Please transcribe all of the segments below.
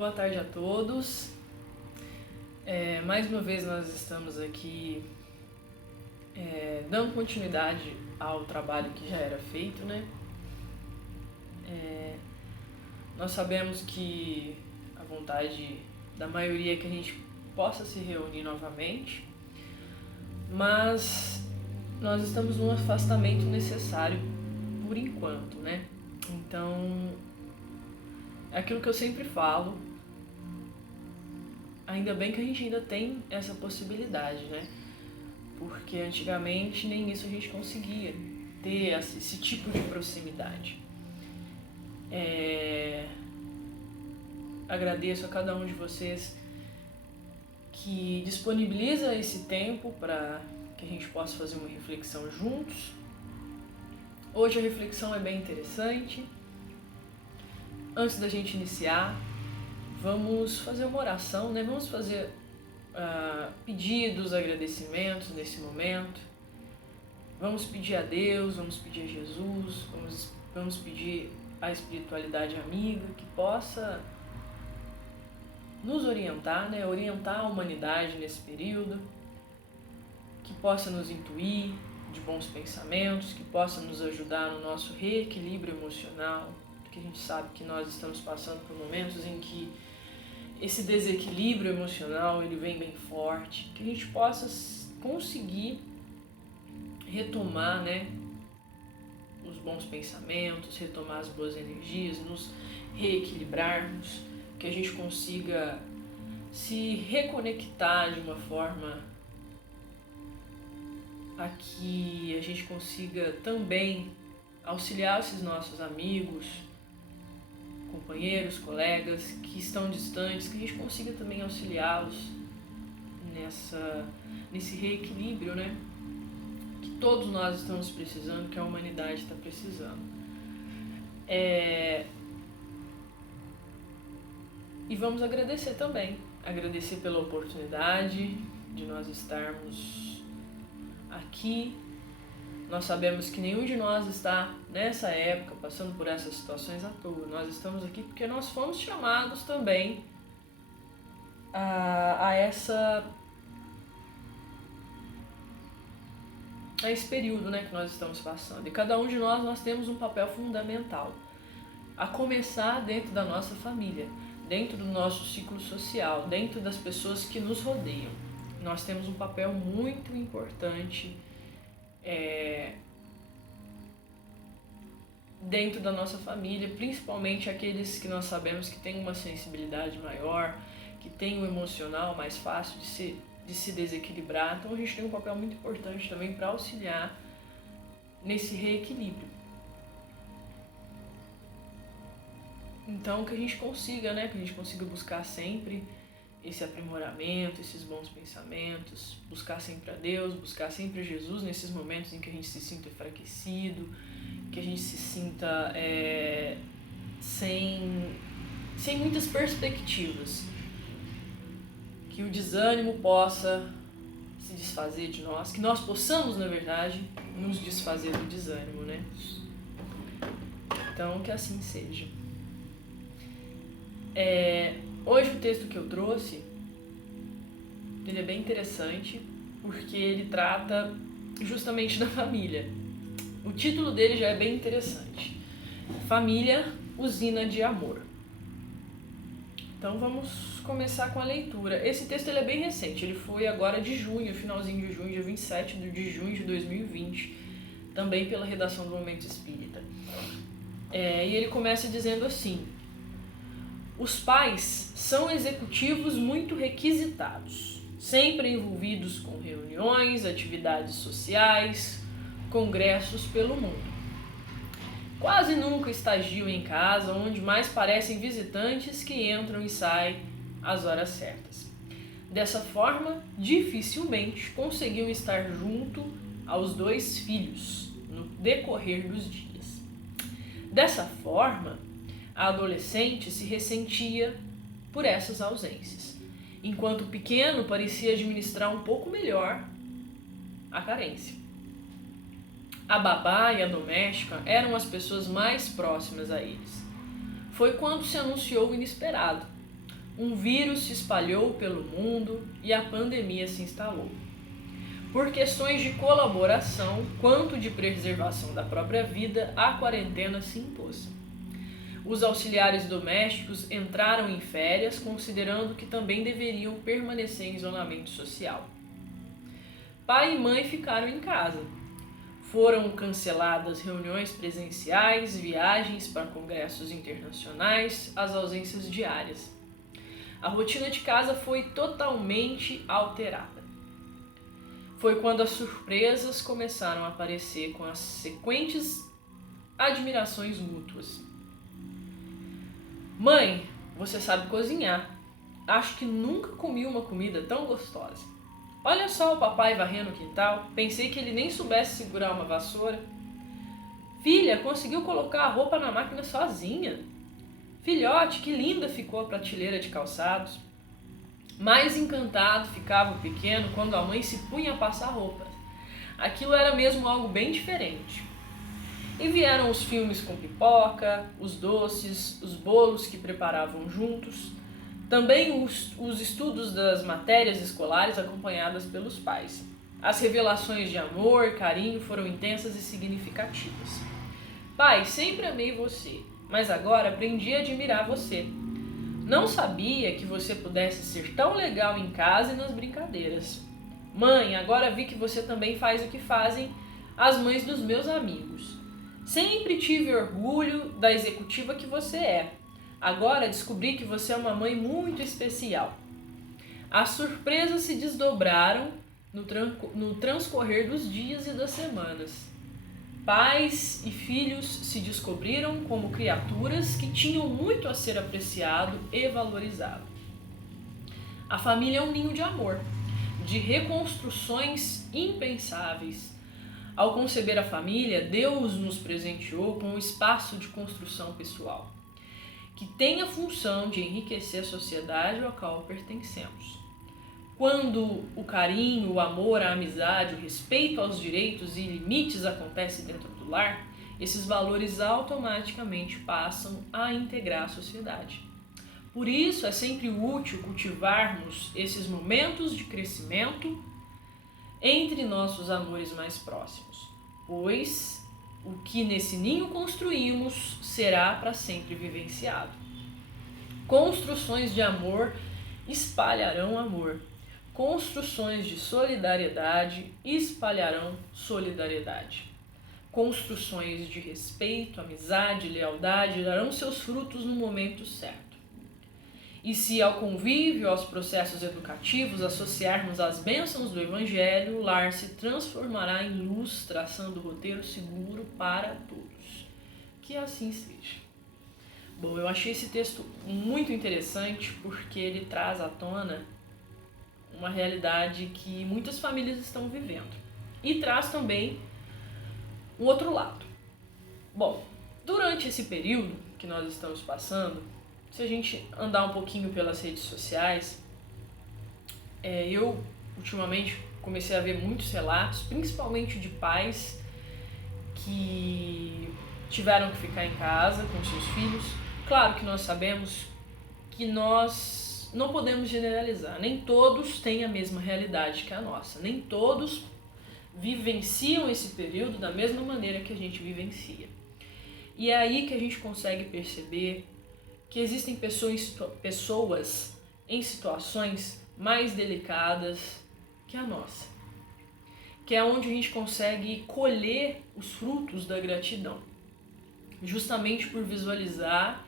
Boa tarde a todos. Mais uma vez nós estamos aqui dando continuidade ao trabalho que já era feito, né? Nós sabemos que a vontade da maioria é que a gente possa se reunir novamente, mas nós estamos num afastamento necessário por enquanto, né? Então, é aquilo que eu sempre falo, ainda bem que a gente ainda tem essa possibilidade, né? Porque antigamente nem isso a gente conseguia ter esse tipo de proximidade. Agradeço a cada um de vocês que disponibiliza esse tempo para que a gente possa fazer uma reflexão juntos. Hoje a reflexão é bem interessante. Antes da gente iniciar, vamos fazer uma oração, né? Vamos fazer pedidos, agradecimentos nesse momento. Vamos pedir a Deus, vamos pedir a Jesus, vamos pedir a espiritualidade amiga que possa nos orientar, né? Orientar a humanidade nesse período, que possa nos intuir de bons pensamentos, que possa nos ajudar no nosso reequilíbrio emocional, porque a gente sabe que nós estamos passando por momentos em que esse desequilíbrio emocional ele vem bem forte, que a gente possa conseguir retomar, né, os bons pensamentos, retomar as boas energias, nos reequilibrarmos, que a gente consiga se reconectar de uma forma a que a gente consiga também auxiliar esses nossos amigos, companheiros, colegas que estão distantes, que a gente consiga também auxiliá-los nesse reequilíbrio, né? Que todos nós estamos precisando, que a humanidade está precisando. E vamos agradecer também, agradecer pela oportunidade de nós estarmos aqui. Nós sabemos que nenhum de nós está nessa época passando por essas situações à toa. Nós estamos aqui porque nós fomos chamados também a esse período, né, que nós estamos passando. E cada um de nós temos um papel fundamental, a começar dentro da nossa família, dentro do nosso ciclo social, dentro das pessoas que nos rodeiam. Nós temos um papel muito importante dentro da nossa família, principalmente aqueles que nós sabemos que têm uma sensibilidade maior, que têm um emocional mais fácil de se desequilibrar. Então a gente tem um papel muito importante também para auxiliar nesse reequilíbrio. Então que a gente consiga, né, que a gente consiga buscar sempre esse aprimoramento, esses bons pensamentos, buscar sempre a Deus, buscar sempre a Jesus nesses momentos em que a gente se sinta enfraquecido, que a gente se sinta sem muitas perspectivas, que o desânimo possa se desfazer de nós, que nós possamos, na verdade, nos desfazer do desânimo, né? Então, que assim seja. Hoje o texto que eu trouxe, ele é bem interessante, porque ele trata justamente da família. O título dele já é bem interessante. Família, usina de amor. Então vamos começar com a leitura. Esse texto ele é bem recente, ele foi agora de junho, finalzinho de junho, dia 27 de junho de 2020, também pela redação do Momento Espírita. E ele começa dizendo assim: os pais são executivos muito requisitados, sempre envolvidos com reuniões, atividades sociais, congressos pelo mundo. Quase nunca estagiam em casa, onde mais parecem visitantes que entram e saem às horas certas. Dessa forma, dificilmente conseguiam estar junto aos dois filhos no decorrer dos dias. Dessa forma, a adolescente se ressentia por essas ausências, enquanto o pequeno parecia administrar um pouco melhor a carência. A babá e a doméstica eram as pessoas mais próximas a eles. Foi quando se anunciou o inesperado. um vírus se espalhou pelo mundo e a pandemia se instalou. Por questões de colaboração, quanto de preservação da própria vida, a quarentena se impôs. Os auxiliares domésticos entraram em férias, considerando que também deveriam permanecer em isolamento social. Pai e mãe ficaram em casa. Foram canceladas reuniões presenciais, viagens para congressos internacionais, as ausências diárias. A rotina de casa foi totalmente alterada. Foi quando as surpresas começaram a aparecer com as sequentes admirações mútuas. Mãe, você sabe cozinhar. Acho que nunca comi uma comida tão gostosa. Olha só o papai varrendo o quintal. Pensei que ele nem soubesse segurar uma vassoura. Filha, conseguiu colocar a roupa na máquina sozinha. Filhote, que linda ficou a prateleira de calçados. Mais encantado ficava o pequeno quando a mãe se punha a passar roupas. Aquilo era mesmo algo bem diferente. E vieram os filmes com pipoca, os doces, os bolos que preparavam juntos, também os estudos das matérias escolares acompanhadas pelos pais. As revelações de amor e carinho foram intensas e significativas. Pai, sempre amei você, mas agora aprendi a admirar você. Não sabia que você pudesse ser tão legal em casa e nas brincadeiras. Mãe, agora vi que você também faz o que fazem as mães dos meus amigos. Sempre tive orgulho da executiva que você é. Agora descobri que você é uma mãe muito especial. As surpresas se desdobraram no transcorrer dos dias e das semanas. Pais e filhos se descobriram como criaturas que tinham muito a ser apreciado e valorizado. A família é um ninho de amor, de reconstruções impensáveis. Ao conceber a família, Deus nos presenteou com um espaço de construção pessoal, que tem a função de enriquecer a sociedade a qual pertencemos. Quando o carinho, o amor, a amizade, o respeito aos direitos e limites acontece dentro do lar, esses valores automaticamente passam a integrar a sociedade. Por isso é sempre útil cultivarmos esses momentos de crescimento entre nossos amores mais próximos, pois o que nesse ninho construímos será para sempre vivenciado. Construções de amor espalharão amor. Construções de solidariedade espalharão solidariedade. Construções de respeito, amizade, lealdade darão seus frutos no momento certo. E se ao convívio, aos processos educativos, associarmos as bênçãos do Evangelho, o lar se transformará em luz, traçando o roteiro seguro para todos. Que assim seja. Bom, eu achei esse texto muito interessante porque ele traz à tona uma realidade que muitas famílias estão vivendo. E traz também um outro lado. Bom, durante esse período que nós estamos passando, se a gente andar um pouquinho pelas redes sociais, eu ultimamente comecei a ver muitos relatos, principalmente de pais que tiveram que ficar em casa com seus filhos. Claro que nós sabemos que nós não podemos generalizar, nem todos têm a mesma realidade que a nossa, nem todos vivenciam esse período da mesma maneira que a gente vivencia. E é aí que a gente consegue perceber que existem pessoas em situações mais delicadas que a nossa, que é onde a gente consegue colher os frutos da gratidão, justamente por visualizar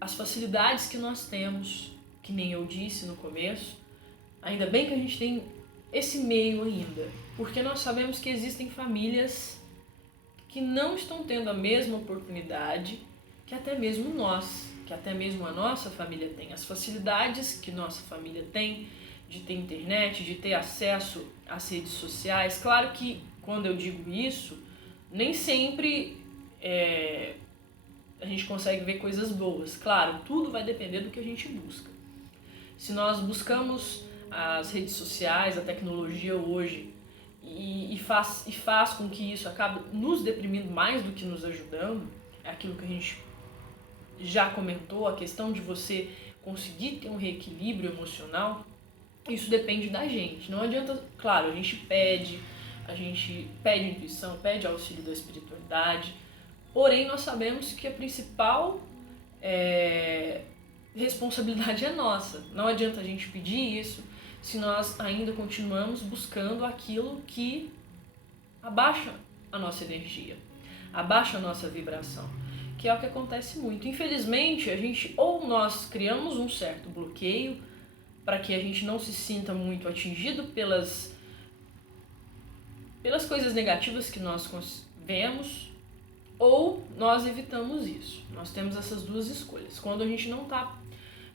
as facilidades que nós temos, que nem eu disse no começo. Ainda bem que a gente tem esse meio ainda, porque nós sabemos que existem famílias que não estão tendo a mesma oportunidade que até mesmo nós, que até mesmo a nossa família tem. As facilidades que nossa família tem de ter internet, de ter acesso às redes sociais. Claro que quando eu digo isso, nem sempre a gente consegue ver coisas boas. Claro, tudo vai depender do que a gente busca. Se nós buscamos as redes sociais, a tecnologia hoje, e faz com que isso acabe nos deprimindo mais do que nos ajudando, é aquilo que a gente já comentou, a questão de você conseguir ter um reequilíbrio emocional, isso depende da gente. Não adianta, claro, a gente pede intuição, pede auxílio da espiritualidade, porém nós sabemos que a principal responsabilidade é nossa. Não adianta a gente pedir isso se nós ainda continuamos buscando aquilo que abaixa a nossa energia, abaixa a nossa vibração, que é o que acontece muito. Infelizmente, ou nós criamos um certo bloqueio para que a gente não se sinta muito atingido pelas coisas negativas que nós vemos, ou nós evitamos isso. Nós temos essas duas escolhas. Quando a gente não está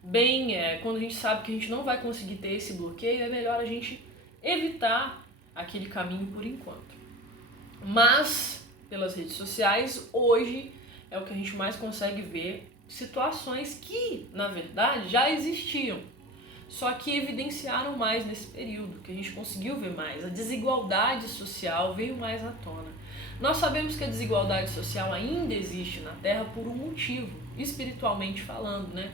bem, quando a gente sabe que a gente não vai conseguir ter esse bloqueio, é melhor a gente evitar aquele caminho por enquanto. Mas, pelas redes sociais, hoje é o que a gente mais consegue ver situações que, na verdade, já existiam, só que evidenciaram mais nesse período, que a gente conseguiu ver mais. A desigualdade social veio mais à tona. Nós sabemos que a desigualdade social ainda existe na Terra por um motivo, espiritualmente falando, né?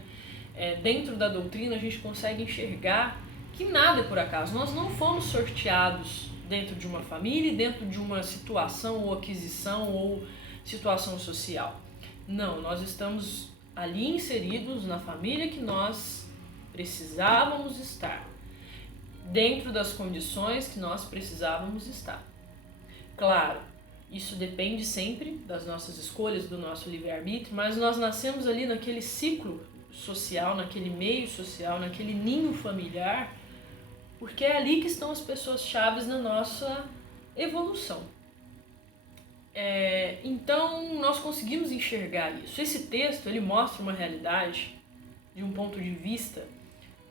Dentro da doutrina a gente consegue enxergar que nada é por acaso. Nós não fomos sorteados dentro de uma família, dentro de uma situação ou aquisição ou situação social. Não, nós estamos ali inseridos na família que nós precisávamos estar, dentro das condições que nós precisávamos estar. Claro, isso depende sempre das nossas escolhas, do nosso livre-arbítrio, mas nós nascemos ali naquele ciclo social, naquele meio social, naquele ninho familiar, porque é ali que estão as pessoas chaves na nossa evolução. Então nós conseguimos enxergar isso. Esse texto ele mostra uma realidade de um ponto de vista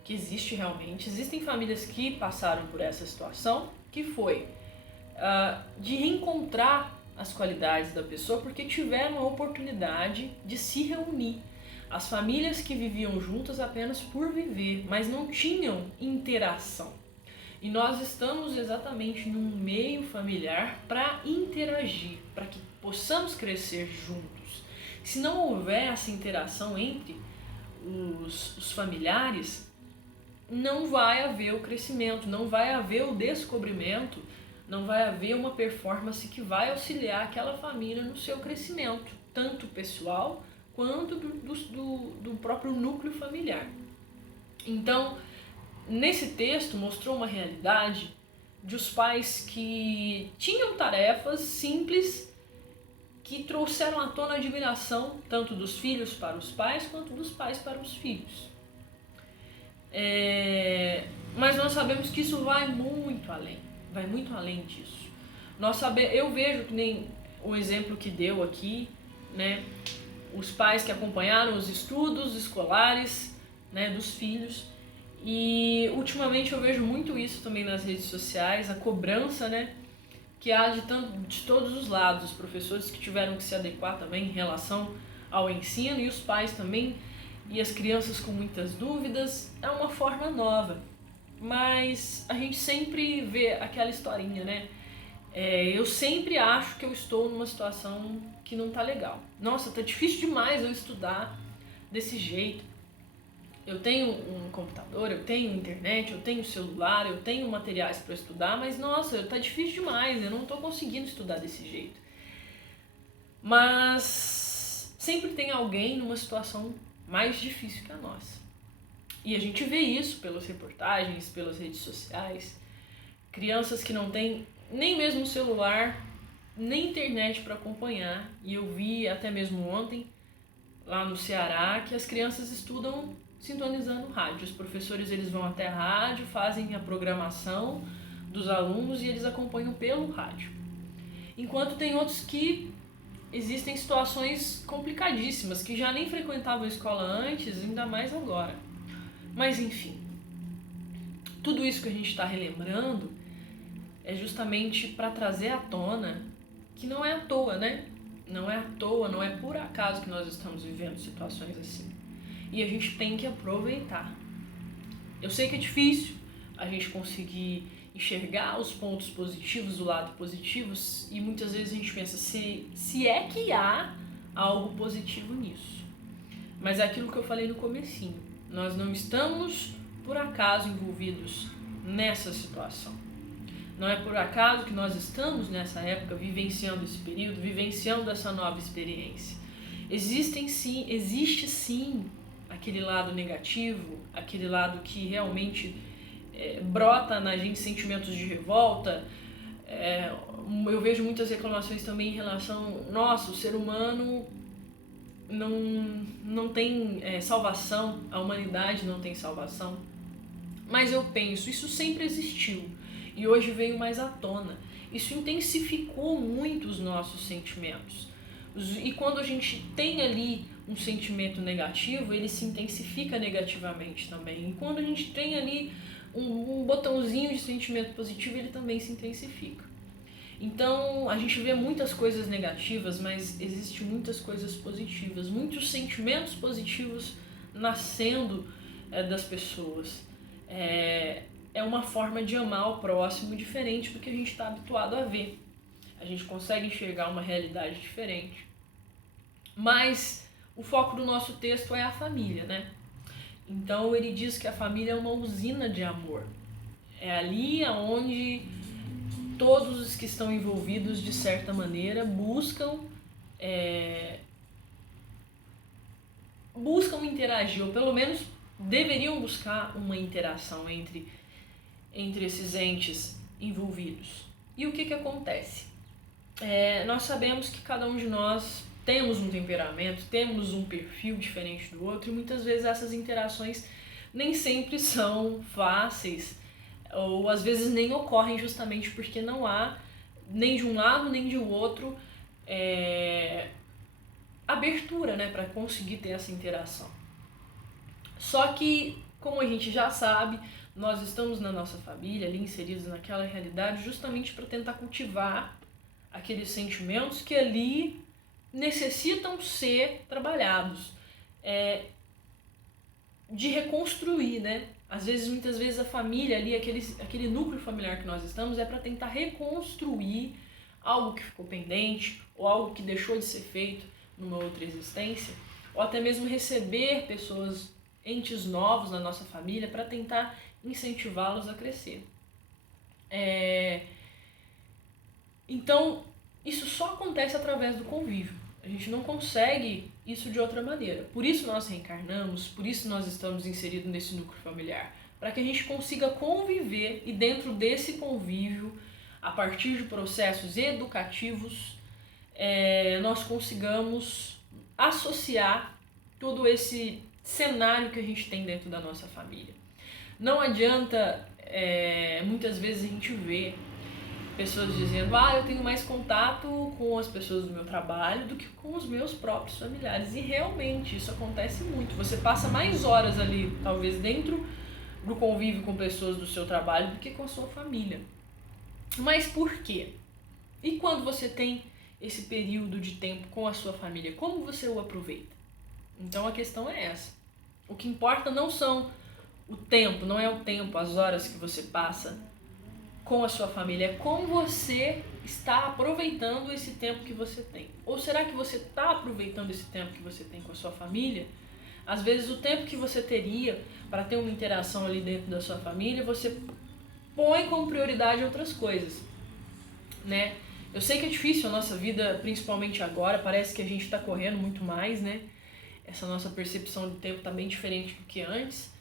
que existe realmente. Existem famílias que passaram por essa situação, que foi de reencontrar as qualidades da pessoa porque tiveram a oportunidade de se reunir. As famílias que viviam juntas apenas por viver, mas não tinham interação. E nós estamos exatamente num meio familiar para interagir, para que possamos crescer juntos. Se não houver essa interação entre os familiares, não vai haver o crescimento, não vai haver o descobrimento, não vai haver uma performance que vai auxiliar aquela família no seu crescimento, tanto pessoal quanto do próprio núcleo familiar. Então, nesse texto mostrou uma realidade de os pais que tinham tarefas simples que trouxeram à tona a admiração tanto dos filhos para os pais quanto dos pais para os filhos. Mas nós sabemos que isso vai muito além disso. Eu vejo que nem o exemplo que deu aqui, né? Os pais que acompanharam os estudos escolares, né, dos filhos. E ultimamente eu vejo muito isso também nas redes sociais, a cobrança, né, que há de todos os lados. Os professores que tiveram que se adequar também em relação ao ensino e os pais também, e as crianças com muitas dúvidas. É uma forma nova, mas a gente sempre vê aquela historinha, né? Eu sempre acho que eu estou numa situação que não tá legal. Nossa, tá difícil demais eu estudar desse jeito. Eu tenho um computador, eu tenho internet, eu tenho celular, eu tenho materiais para estudar, mas nossa, tá difícil demais, eu não tô conseguindo estudar desse jeito. Mas sempre tem alguém numa situação mais difícil que a nossa. E a gente vê isso pelas reportagens, pelas redes sociais. Crianças que não têm nem mesmo celular, nem internet para acompanhar. E eu vi até mesmo ontem, lá no Ceará, que as crianças estudam sintonizando rádio. Os professores eles vão até a rádio, fazem a programação dos alunos e eles acompanham pelo rádio. Enquanto tem outros que existem situações complicadíssimas, que já nem frequentavam a escola antes, ainda mais agora. Mas enfim, tudo isso que a gente está relembrando é justamente para trazer à tona que não é à toa, né? Não é à toa, não é por acaso que nós estamos vivendo situações assim. E a gente tem que aproveitar. Eu sei que é difícil a gente conseguir enxergar os pontos positivos do lado positivo e muitas vezes a gente pensa se é que há algo positivo nisso. Mas é aquilo que eu falei no comecinho. Nós não estamos, por acaso, envolvidos nessa situação. Não é por acaso que nós estamos nessa época, vivenciando esse período, vivenciando essa nova experiência. Existe sim aquele lado negativo, aquele lado que realmente brota na gente sentimentos de revolta. Eu vejo muitas reclamações também em relação, nossa, o ser humano não tem salvação, a humanidade não tem salvação. Mas eu penso, isso sempre existiu e hoje veio mais à tona. Isso intensificou muito os nossos sentimentos. E quando a gente tem ali um sentimento negativo, ele se intensifica negativamente também. E quando a gente tem ali um botãozinho de sentimento positivo, ele também se intensifica. Então, a gente vê muitas coisas negativas, mas existem muitas coisas positivas, muitos sentimentos positivos nascendo das pessoas. É uma forma de amar o próximo diferente do que a gente está habituado a ver. A gente consegue enxergar uma realidade diferente. Mas o foco do nosso texto é a família, né? Então ele diz que a família é uma usina de amor. É ali onde todos os que estão envolvidos, de certa maneira, buscam interagir, ou pelo menos deveriam buscar uma interação entre esses entes envolvidos. E o que acontece? Nós sabemos que cada um de nós temos um temperamento, temos um perfil diferente do outro, e muitas vezes essas interações nem sempre são fáceis, ou às vezes nem ocorrem justamente porque não há, nem de um lado nem de outro, abertura, né, para conseguir ter essa interação. Só que, como a gente já sabe, nós estamos na nossa família, ali inseridos naquela realidade, justamente para tentar cultivar aqueles sentimentos que ali necessitam ser trabalhados, de reconstruir, né? Muitas vezes a família ali, aquele núcleo familiar que nós estamos, é para tentar reconstruir algo que ficou pendente, ou algo que deixou de ser feito numa outra existência, ou até mesmo receber pessoas, entes novos na nossa família, para tentar incentivá-los a crescer. Então, isso só acontece através do convívio. A gente não consegue isso de outra maneira. Por isso nós reencarnamos, por isso nós estamos inseridos nesse núcleo familiar. Para que a gente consiga conviver e dentro desse convívio, a partir de processos educativos, nós consigamos associar todo esse cenário que a gente tem dentro da nossa família. Não adianta, muitas vezes a gente vê pessoas dizendo, eu tenho mais contato com as pessoas do meu trabalho do que com os meus próprios familiares. E realmente isso acontece muito. Você passa mais horas ali, talvez, dentro do convívio com pessoas do seu trabalho do que com a sua família. Mas por quê? E quando você tem esse período de tempo com a sua família, como você o aproveita? Então a questão é essa. O que importa não são o tempo, não é o tempo, as horas que você passa com a sua família, é como você está aproveitando esse tempo que você tem. Ou será que você está aproveitando esse tempo que você tem com a sua família? Às vezes o tempo que você teria para ter uma interação ali dentro da sua família, você põe como prioridade outras coisas, né? Eu sei que é difícil a nossa vida, principalmente agora, parece que a gente está correndo muito mais, né? Essa nossa percepção de tempo está bem diferente do que antes.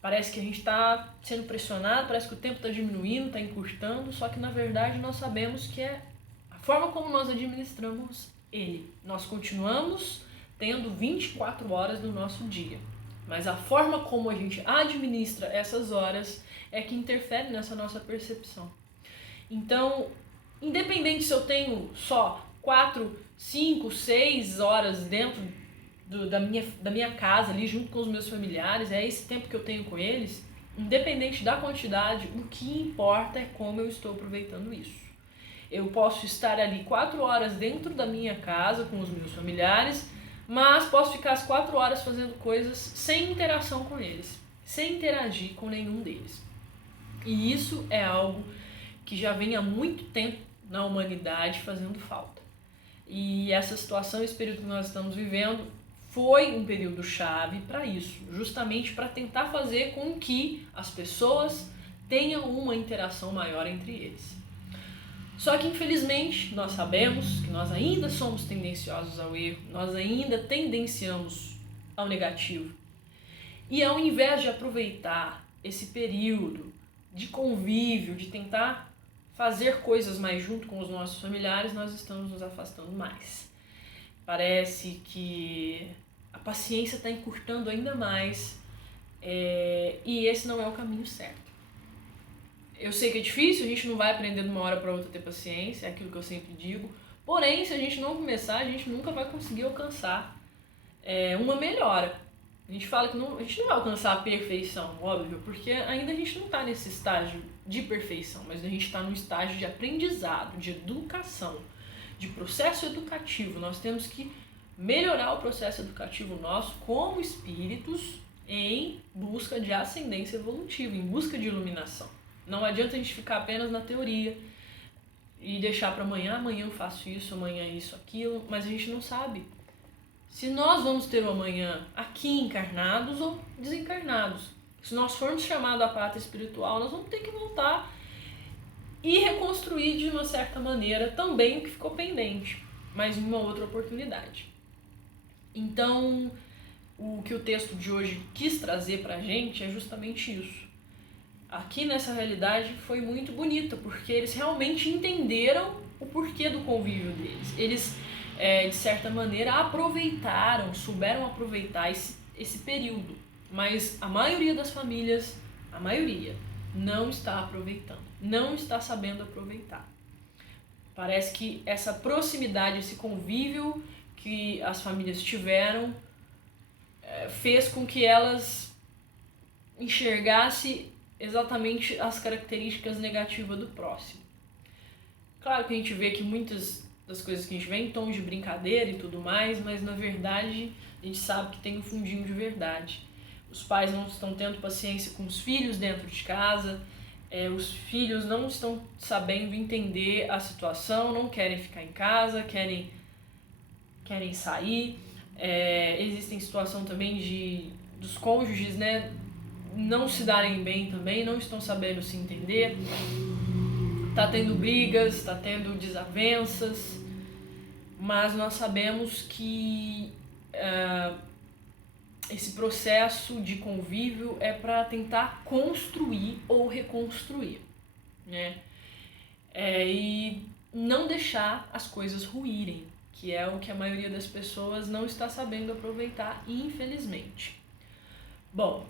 Parece que a gente está sendo pressionado, parece que o tempo está diminuindo, está encurtando, só que na verdade nós sabemos que é a forma como nós administramos ele. Nós continuamos tendo 24 horas do nosso dia, mas a forma como a gente administra essas horas é que interfere nessa nossa percepção. Então, independente se eu tenho só 4, 5, 6 horas dentro da minha casa ali junto com os meus familiares, é esse tempo que eu tenho com eles, independente da quantidade, o que importa é como eu estou aproveitando isso. Eu posso estar ali 4 horas dentro da minha casa com os meus familiares, mas posso ficar as 4 horas fazendo coisas sem interação com eles, sem interagir com nenhum deles. E isso é algo que já vem há muito tempo na humanidade fazendo falta. E essa situação, esse período que nós estamos vivendo, foi um período chave para isso, justamente para tentar fazer com que as pessoas tenham uma interação maior entre eles. Só que, infelizmente, nós sabemos que nós ainda somos tendenciosos ao erro, nós ainda tendenciamos ao negativo. E ao invés de aproveitar esse período de convívio, de tentar fazer coisas mais junto com os nossos familiares, nós estamos nos afastando mais. Parece que a paciência está encurtando ainda mais, e esse não é o caminho certo. Eu sei que é difícil, a gente não vai aprender de uma hora para outra a ter paciência, é aquilo que eu sempre digo. Porém, se a gente não começar, a gente nunca vai conseguir alcançar uma melhora. A gente fala que a gente não vai alcançar a perfeição, óbvio, porque ainda a gente não está nesse estágio de perfeição, mas a gente está no estágio de aprendizado, de educação, de processo educativo. Nós temos que melhorar o processo educativo nosso como espíritos em busca de ascendência evolutiva, em busca de iluminação. Não adianta a gente ficar apenas na teoria e deixar para amanhã eu faço isso, amanhã isso, aquilo, mas a gente não sabe se nós vamos ter o amanhã aqui encarnados ou desencarnados. Se nós formos chamados à pátria espiritual, nós vamos ter que voltar e reconstruir de uma certa maneira também o que ficou pendente, mas em uma outra oportunidade. Então, o que o texto de hoje quis trazer para a gente é justamente isso. Aqui nessa realidade foi muito bonita, porque eles realmente entenderam o porquê do convívio deles. Eles, de certa maneira, souberam aproveitar esse período. Mas a maioria das famílias, não está aproveitando, não está sabendo aproveitar. Parece que essa proximidade, esse convívio que as famílias tiveram, fez com que elas enxergassem exatamente as características negativas do próximo. Claro que a gente vê que muitas das coisas que a gente vê em tom de brincadeira e tudo mais, mas na verdade a gente sabe que tem um fundinho de verdade. Os pais não estão tendo paciência com os filhos dentro de casa, os filhos não estão sabendo entender a situação, não querem ficar em casa, querem sair. Existem situação também dos cônjuges, né, não se darem bem também, não estão sabendo se entender, está tendo brigas, está tendo desavenças, mas nós sabemos que esse processo de convívio é para tentar construir ou reconstruir, né? E não deixar as coisas ruírem, que é o que a maioria das pessoas não está sabendo aproveitar, infelizmente. Bom,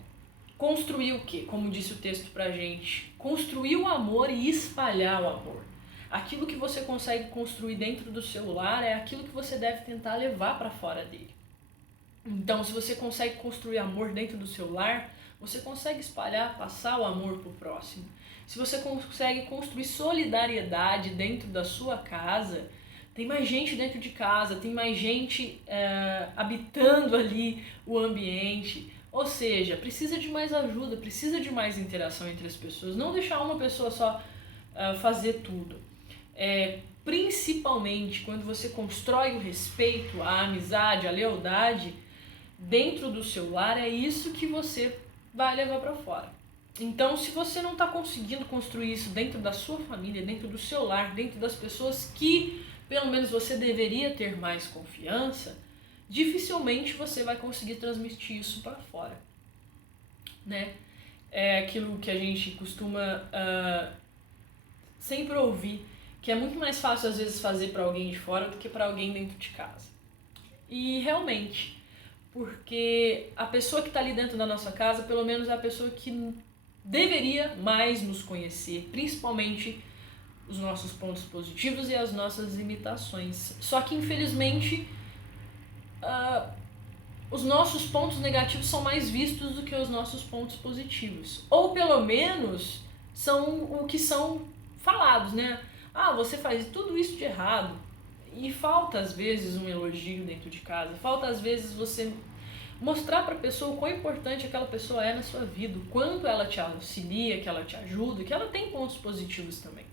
construir o quê? Como disse o texto pra gente, construir o amor e espalhar o amor. Aquilo que você consegue construir dentro do seu lar é aquilo que você deve tentar levar para fora dele. Então, se você consegue construir amor dentro do seu lar, você consegue espalhar, passar o amor pro próximo. Se você consegue construir solidariedade dentro da sua casa, tem mais gente dentro de casa, tem mais gente habitando ali o ambiente. Ou seja, precisa de mais ajuda, precisa de mais interação entre as pessoas. Não deixar uma pessoa só fazer tudo. Principalmente quando você constrói o respeito, a amizade, a lealdade dentro do seu lar, é isso que você vai levar para fora. Então, se você não está conseguindo construir isso dentro da sua família, dentro do seu lar, dentro das pessoas que pelo menos você deveria ter mais confiança, dificilmente você vai conseguir transmitir isso para fora, né? É aquilo que a gente costuma sempre ouvir, que é muito mais fácil às vezes fazer para alguém de fora do que para alguém dentro de casa. E realmente, porque a pessoa que está ali dentro da nossa casa, pelo menos é a pessoa que deveria mais nos conhecer, principalmente os nossos pontos positivos e as nossas limitações. Só que infelizmente os nossos pontos negativos são mais vistos do que os nossos pontos positivos. Ou pelo menos são o que são falados, né? Você faz tudo isso de errado. E falta às vezes um elogio dentro de casa, falta às vezes você mostrar para a pessoa o quão importante aquela pessoa é na sua vida, o quanto ela te auxilia, que ela te ajuda, que ela tem pontos positivos também.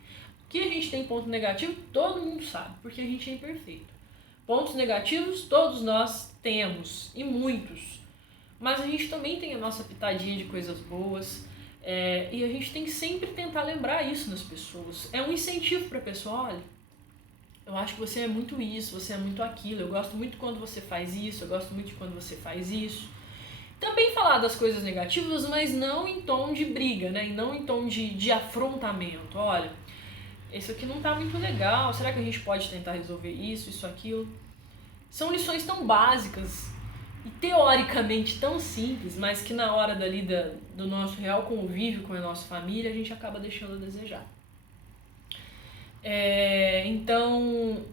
Que a gente tem ponto negativo, todo mundo sabe, porque a gente é imperfeito. Pontos negativos, todos nós temos, e muitos, mas a gente também tem a nossa pitadinha de coisas boas, e a gente tem que sempre tentar lembrar isso nas pessoas. É um incentivo para a pessoa, olha, eu acho que você é muito isso, você é muito aquilo, eu gosto muito quando você faz isso, eu gosto muito de quando você faz isso. Também falar das coisas negativas, mas não em tom de briga, né? E não em tom de afrontamento. Olha, isso aqui não tá muito legal, será que a gente pode tentar resolver isso, aquilo? São lições tão básicas e teoricamente tão simples, mas que na hora do nosso real convívio com a nossa família, a gente acaba deixando a desejar. Então,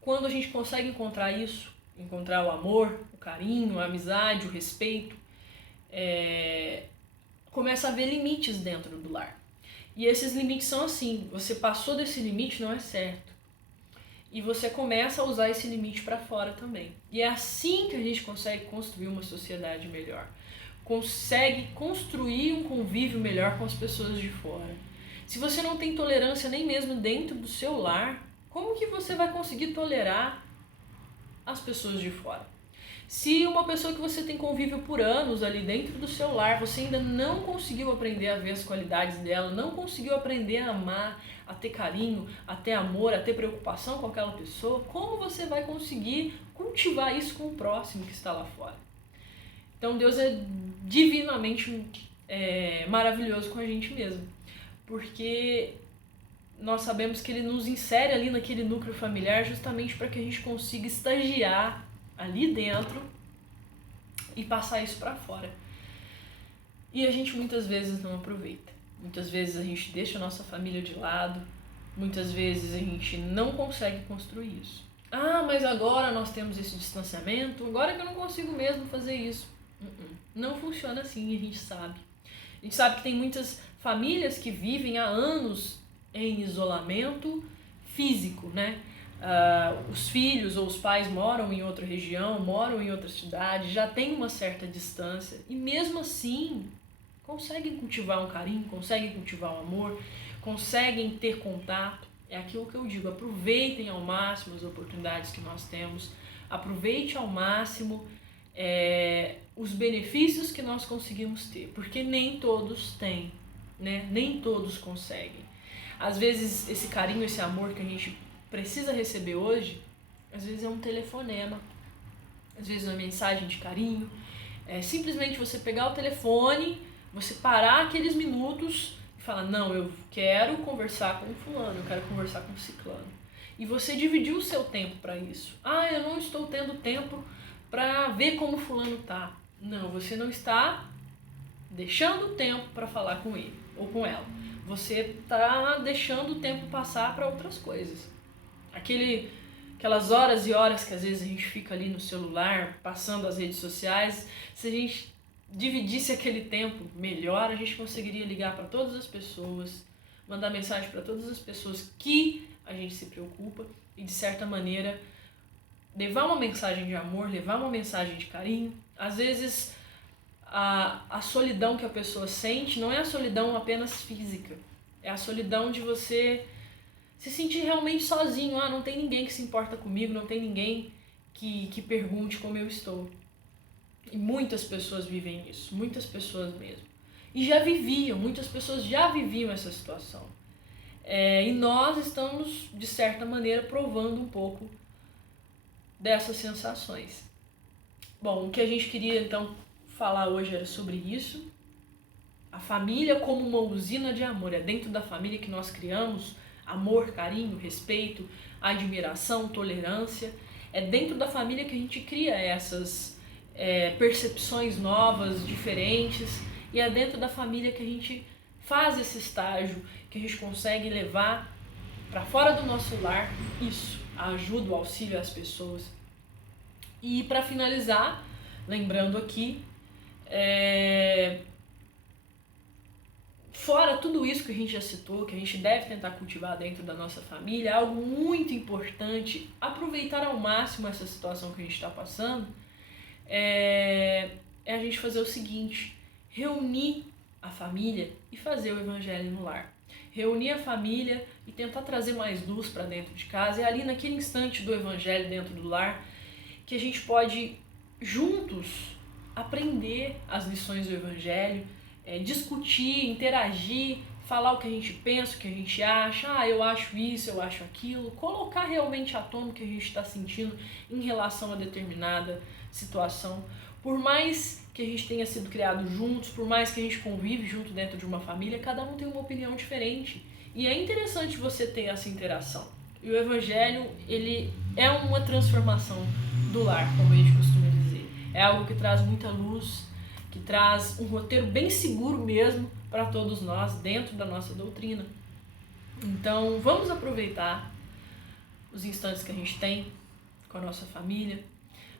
quando a gente consegue encontrar isso, encontrar o amor, o carinho, a amizade, o respeito, começa a haver limites dentro do lar. E esses limites são assim, você passou desse limite, não é certo. E você começa a usar esse limite para fora também. E é assim que a gente consegue construir uma sociedade melhor. Consegue construir um convívio melhor com as pessoas de fora. Se você não tem tolerância nem mesmo dentro do seu lar, como que você vai conseguir tolerar as pessoas de fora? Se uma pessoa que você tem convívio por anos ali dentro do seu lar, você ainda não conseguiu aprender a ver as qualidades dela, não conseguiu aprender a amar, a ter carinho, a ter amor, a ter preocupação com aquela pessoa, como você vai conseguir cultivar isso com o próximo que está lá fora? Então Deus é divinamente maravilhoso com a gente mesmo, porque nós sabemos que Ele nos insere ali naquele núcleo familiar justamente para que a gente consiga estagiar ali dentro e passar isso para fora. E a gente muitas vezes não aproveita. Muitas vezes a gente deixa a nossa família de lado, muitas vezes a gente não consegue construir isso. Ah, mas agora nós temos esse distanciamento, agora que eu não consigo mesmo fazer isso. Não funciona assim, a gente sabe. A gente sabe que tem muitas famílias que vivem há anos em isolamento físico, né? Os filhos ou os pais moram em outra região, moram em outra cidade, já tem uma certa distância e mesmo assim conseguem cultivar um carinho, conseguem cultivar um amor, conseguem ter contato. É aquilo que eu digo, aproveitem ao máximo as oportunidades que nós temos, aproveite ao máximo os benefícios que nós conseguimos ter, porque nem todos têm, né? Nem todos conseguem. Às vezes esse carinho, esse amor que a gente precisa receber hoje, às vezes é um telefonema, às vezes uma mensagem de carinho, simplesmente você pegar o telefone, você parar aqueles minutos e falar, não, eu quero conversar com o fulano, eu quero conversar com o ciclano. E você dividir o seu tempo para isso. Ah, eu não estou tendo tempo para ver como o fulano tá. Não, você não está deixando tempo para falar com ele ou com ela. Você está deixando o tempo passar para outras coisas. Aquelas horas e horas que às vezes a gente fica ali no celular, passando as redes sociais, se a gente dividisse aquele tempo melhor, a gente conseguiria ligar para todas as pessoas, mandar mensagem para todas as pessoas que a gente se preocupa e, de certa maneira, levar uma mensagem de amor, levar uma mensagem de carinho. Às vezes, a solidão que a pessoa sente não é a solidão apenas física, é a solidão de você se sentir realmente sozinho. Ah, não tem ninguém que se importa comigo, não tem ninguém que pergunte como eu estou. E muitas pessoas vivem isso, muitas pessoas mesmo. E muitas pessoas já viviam essa situação. E nós estamos, de certa maneira, provando um pouco dessas sensações. Bom, o que a gente queria então falar hoje era sobre isso. A família como uma usina de amor. É dentro da família que nós criamos amor, carinho, respeito, admiração, tolerância. É dentro da família que a gente cria essas percepções novas, diferentes. E é dentro da família que a gente faz esse estágio, que a gente consegue levar para fora do nosso lar isso, a ajuda, o auxílio às pessoas. E para finalizar, lembrando aqui, fora tudo isso que a gente já citou, que a gente deve tentar cultivar dentro da nossa família, algo muito importante, aproveitar ao máximo essa situação que a gente está passando, é a gente fazer o seguinte, reunir a família e fazer o evangelho no lar. Reunir a família e tentar trazer mais luz para dentro de casa, e ali naquele instante do evangelho dentro do lar, que a gente pode juntos aprender as lições do Evangelho, discutir, interagir, falar o que a gente pensa, o que a gente acha, eu acho isso, eu acho aquilo, colocar realmente à tona o que a gente está sentindo em relação a determinada situação. Por mais que a gente tenha sido criado juntos, por mais que a gente convive junto dentro de uma família, cada um tem uma opinião diferente. E é interessante você ter essa interação. E o Evangelho, ele é uma transformação do lar, como a gente costuma dizer. É algo que traz muita luz, que traz um roteiro bem seguro mesmo para todos nós, dentro da nossa doutrina. Então, vamos aproveitar os instantes que a gente tem com a nossa família,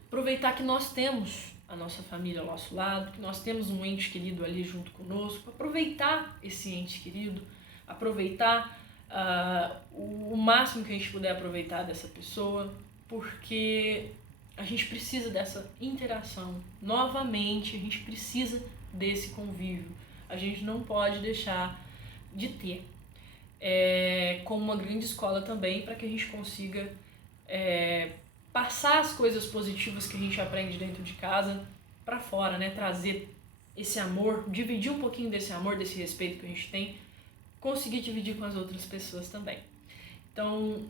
aproveitar que nós temos a nossa família ao nosso lado, que nós temos um ente querido ali junto conosco, aproveitar esse ente querido, aproveitar o máximo que a gente puder aproveitar dessa pessoa, porque a gente precisa dessa interação. Novamente, a gente precisa desse convívio. A gente não pode deixar de ter. Como uma grande escola também, para que a gente consiga passar as coisas positivas que a gente aprende dentro de casa para fora, né? Trazer esse amor, dividir um pouquinho desse amor, desse respeito que a gente tem, conseguir dividir com as outras pessoas também. Então,